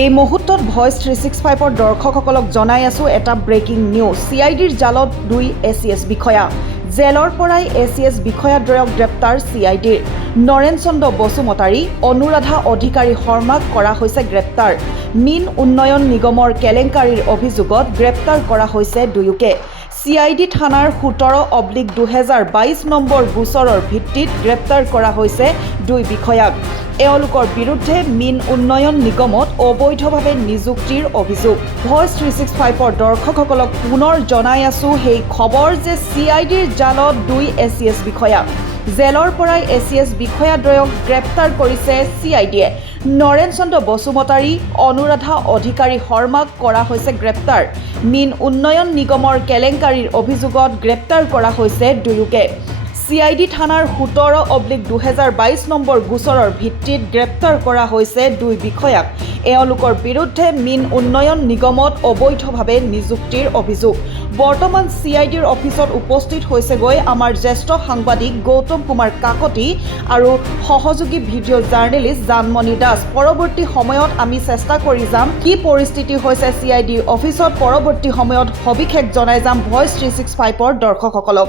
এই মুহূৰ্তত ভইচ 365ৰ দৰ্শকসকলক জনাই আছো এটা ব্ৰেকিং নিউজ। CIDৰ জালত 2 ACS বিষয়া। জেলৰ পৰাই ACS বিষয়াদ্বয়ক গ্ৰেপ্তাৰ CIDৰ। নৰেন চন্দ্ৰ বসুমতাৰী, অনুৰাধা অধিকাৰী শৰ্মাক কৰা হৈছে গ্ৰেপ্তাৰ। মীন উন্নয়ন নিগমৰ কেলেংকাৰীৰ অভিযোগত গ্ৰেপ্তাৰ কৰা হৈছে দুয়োকে। CID থানাৰ 17/2022 নম্বৰ গোচৰৰ ভিত্তিত গ্ৰেপ্তাৰ কৰা হৈছে 2 বিষয়াক। এওঁলোকৰ বিৰুদ্ধে মীন উন্নয়ন নিগমত অবৈধভাৱে নিযুক্তিৰ অভিযোগ। ভইচ 365ৰ দৰ্শকসকলক পুনৰ জনাই আছো সেই খবৰ যে CIDৰ জালত 2 ACS বিষয়া। জেলৰ পৰাই ACS বিষয়াদ্বয়ক গ্ৰেপ্তাৰ কৰিছে CIDয়ে। নৰেন চন্দ্ৰ বসুমতাৰী, অনুৰাধা অধিকাৰী শৰ্মাক কৰা হৈছে গ্ৰেপ্তাৰ। মীন উন্নয়ন নিগমৰ কেলেংকাৰীৰ অভিযোগত গ্ৰেপ্তাৰ কৰা হৈছে দুয়োকে। CID থানাৰ 17/2022 নম্বৰ গোচৰৰ ভিত্তিত গ্ৰেপ্তাৰ কৰা হৈছে 2 বিষয়াক। এওঁলোকৰ বিৰুদ্ধে মীন উন্নয়ন নিগমত অবৈধভাৱে নিযুক্তিৰ অভিযোগ। বৰ্তমান CIDৰ অফিচত উপস্থিত হৈছেগৈ আমাৰ জ্যেষ্ঠ সাংবাদিক গৌতম কুমাৰ কাকতি আৰু সহযোগী ভিডিঅ' জাৰ্নেলিষ্ট জানমণি দাস। পৰৱৰ্তী সময়ত আমি চেষ্টা কৰি যাম কি পৰিস্থিতি হৈছে CIDৰ অফিচত। পৰৱৰ্তী সময়ত সবিশেষ জনাই যাম ভইচ 365ৰ দৰ্শকসকলক।